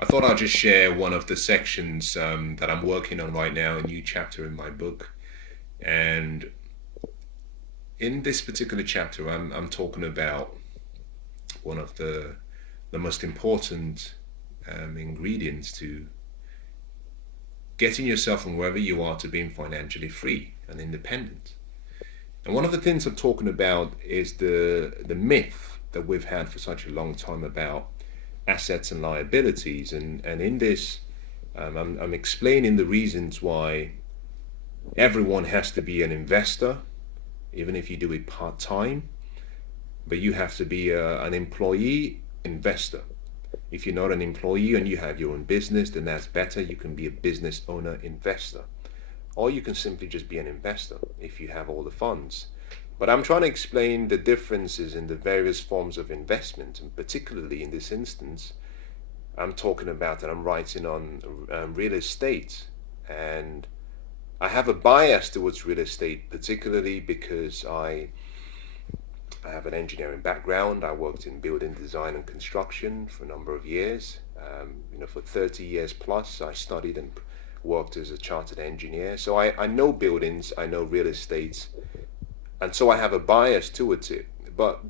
I thought I'd just share one of the sections that I'm working on right now, a new chapter in my book. And in this particular chapter, I'm talking about one of the most important ingredients to getting yourself from wherever you are to being financially free and independent. And one of the things I'm talking about is the myth that we've had for such a long time about assets and liabilities. And in this, I'm explaining the reasons why everyone has to be an investor, even if you do it part time, but you have to be an employee investor. If you're not an employee and you have your own business, then that's better. You can be a business owner investor. Or you can simply just be an investor if you have all the funds. But I'm trying to explain the differences in the various forms of investment, and particularly in this instance, I'm talking about that I'm writing on real estate. And I have a bias towards real estate, particularly because I have an engineering background. I worked in building design and construction for a number of years. For 30 years plus, I studied and worked as a chartered engineer. So I know buildings, I know real estate, and so I have a bias towards it. But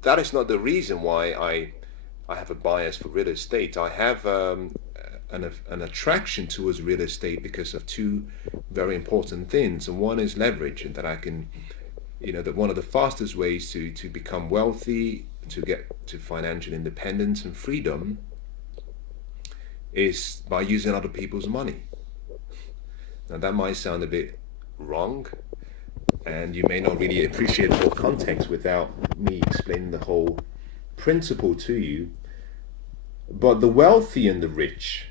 that is not the reason why I have a bias for real estate. I have an attraction towards real estate because of two very important things. And one is leverage, and that I can, that one of the fastest ways to become wealthy, to get to financial independence and freedom, is by using other people's money. Now that might sound a bit wrong, and you may not really appreciate the whole context without me explaining the whole principle to you. But the wealthy and the rich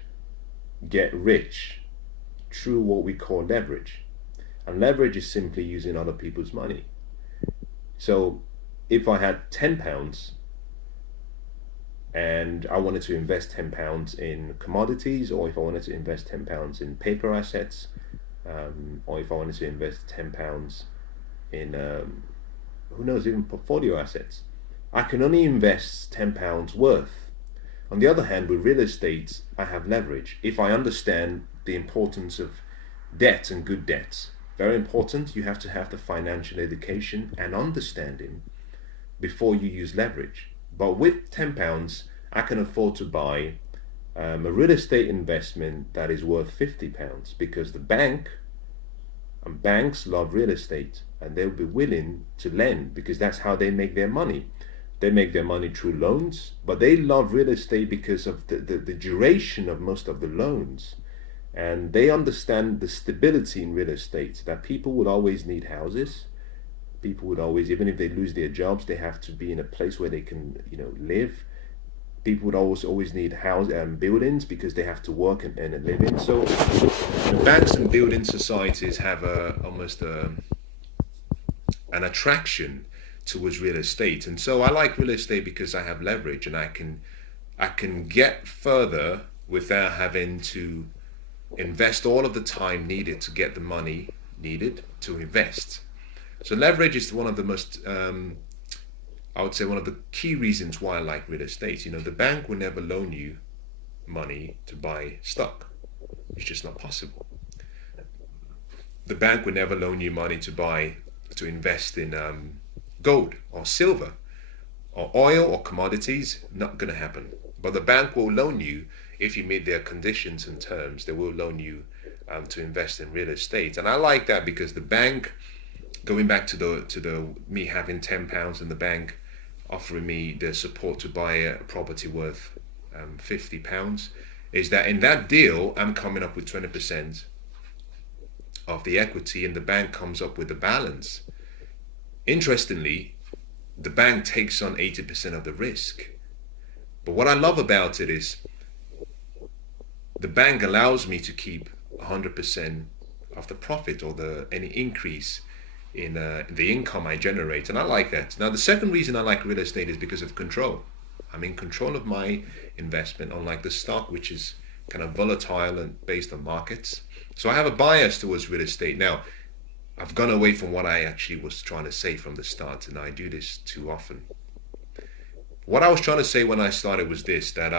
get rich through what we call leverage. And leverage is simply using other people's money. So if I had £10 and I wanted to invest £10 in commodities, or if I wanted to invest £10 in paper assets, or if I wanted to invest £10 in, who knows, even portfolio assets, I can only invest £10 worth. On the other hand, with real estate, I have leverage. If I understand the importance of debt and good debts, very important, you have to have the financial education and understanding before you use leverage. But with £10, I can afford to buy a real estate investment that is worth £50, because the banks love real estate, and they'll be willing to lend because that's how they make their money. They make their money through loans, but they love real estate because of the duration of most of the loans. And they understand the stability in real estate, that people would always need houses. People would always, even if they lose their jobs, they have to be in a place where they can, live. People would always need buildings, because they have to work and live in. So banks and building societies have almost an attraction towards real estate. And so I like real estate because I have leverage, and I can get further without having to invest all of the time needed to get the money needed to invest. So leverage is one of the most, I would say, one of the key reasons why I like real estate. The bank will never loan you money to buy stock. It's just not possible. The bank will never loan you money to invest in gold or silver or oil or commodities. Not going to happen. But the bank will loan you, if you meet their conditions and terms, they will loan you to invest in real estate. And I like that because the bank, going back to the me having £10 in the bank offering me the support to buy a property worth £50, is that in that deal I'm coming up with 20% of the equity, and the bank comes up with the balance. Interestingly, the bank takes on 80% of the risk. But what I love about it is the bank allows me to keep 100% of the profit, or any increase in the income I generate. And I like that. Now, the second reason I like real estate is because of control. I'm in control of my investment, unlike the stock, which is kind of volatile and based on markets. So I have a bias towards real estate. Now, I've gone away from what I actually was trying to say from the start, and I do this too often. What I was trying to say when I started was this, that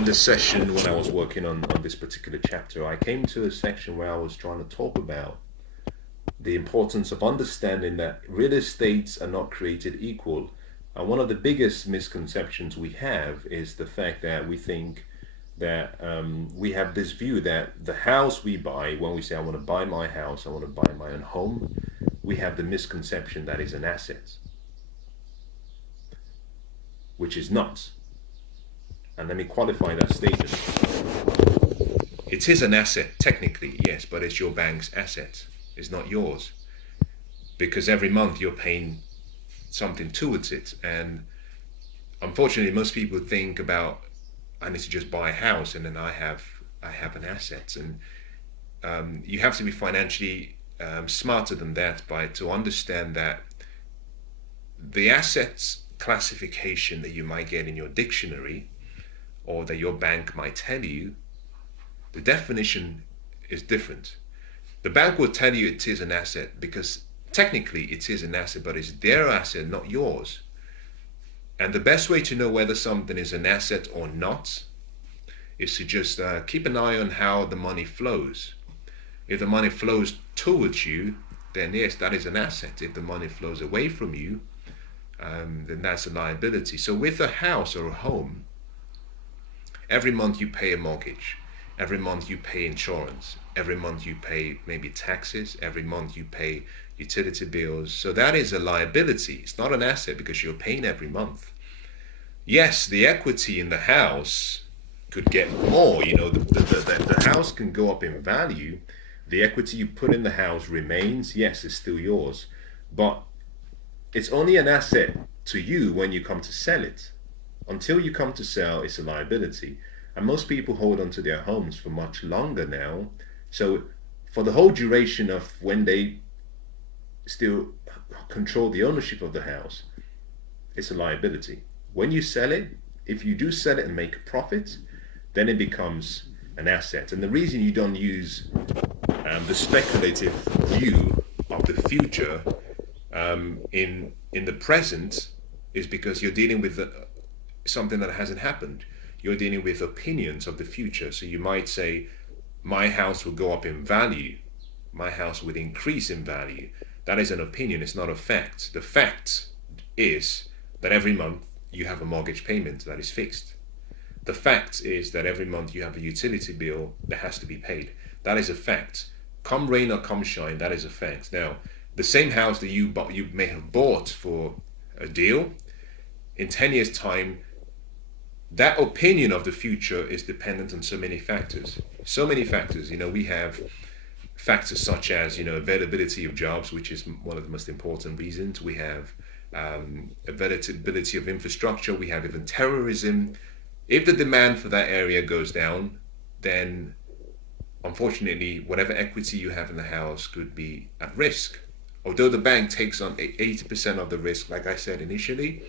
in the session when I was working on this particular chapter, I came to a section where I was trying to talk about the importance of understanding that real estates are not created equal. And one of the biggest misconceptions we have is the fact that we think that we have this view that the house we buy, when we say I want to buy my house, I want to buy my own home, we have the misconception that is an asset, which is not. And let me qualify that statement. It is an asset, technically, yes, but it's your bank's asset. It's not yours. Because every month you're paying something towards it. And unfortunately, most people think about, I need to just buy a house and then I have an asset. And you have to be financially smarter than that to understand that the assets classification that you might get in your dictionary or that your bank might tell you, the definition is different. The bank will tell you it is an asset because technically it is an asset, but it's their asset, not yours. And the best way to know whether something is an asset or not is to just keep an eye on how the money flows. If the money flows towards you, then yes, that is an asset. If the money flows away from you, then that's a liability. So with a house or a home, every month you pay a mortgage, every month you pay insurance, every month you pay maybe taxes, every month you pay utility bills. So that is a liability. It's not an asset because you're paying every month. Yes, the equity in the house could get more. The house can go up in value. The equity you put in the house remains. Yes, it's still yours. But it's only an asset to you when you come to sell it. Until you come to sell, it's a liability. And most people hold on to their homes for much longer now. So for the whole duration of when they still control the ownership of the house, it's a liability. When you sell it, if you do sell it and make a profit, then it becomes an asset. And the reason you don't use the speculative view of the future in the present is because you're dealing with something that hasn't happened. You're dealing with opinions of the future. So you might say, my house will go up in value. My house would increase in value. That is an opinion, it's not a fact. The fact is that every month you have a mortgage payment that is fixed. The fact is that every month you have a utility bill that has to be paid. That is a fact. Come rain or come shine, that is a fact. Now, the same house that you may have bought for a deal, in 10 years' time, that opinion of the future is dependent on so many factors. So many factors. We have factors such as, availability of jobs, which is one of the most important reasons. We have availability of infrastructure. We have even terrorism. If the demand for that area goes down, then unfortunately, whatever equity you have in the house could be at risk. Although the bank takes on 80% of the risk, like I said initially,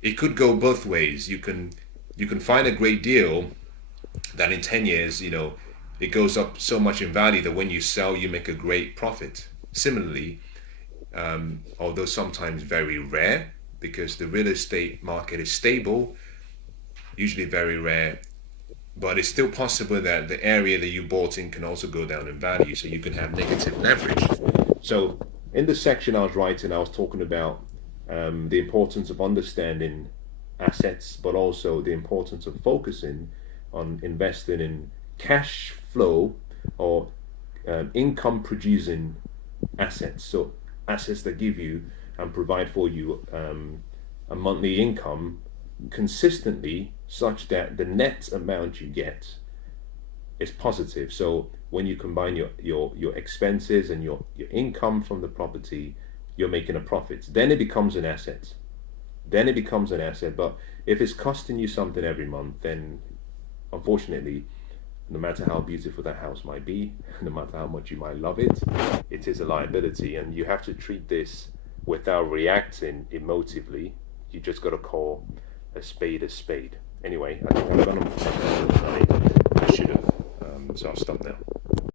it could go both ways. You can find a great deal that in 10 years, it goes up so much in value that when you sell, you make a great profit. Similarly, although sometimes very rare, because the real estate market is stable, usually very rare, but it's still possible that the area that you bought in can also go down in value, so you can have negative leverage. So in the section I was writing, I was talking about the importance of understanding assets, but also the importance of focusing on investing in cash flow or income producing assets. So assets that give you and provide for you a monthly income consistently, such that the net amount you get is positive. So when you combine your expenses and your income from the property, you're making a profit. Then it becomes an asset. But if it's costing you something every month, then unfortunately, no matter how beautiful that house might be, no matter how much you might love it, it is a liability. And you have to treat this without reacting emotively. You just got to call a spade a spade. Anyway, I think I've gone on for tonight. I should have. So I'll stop now.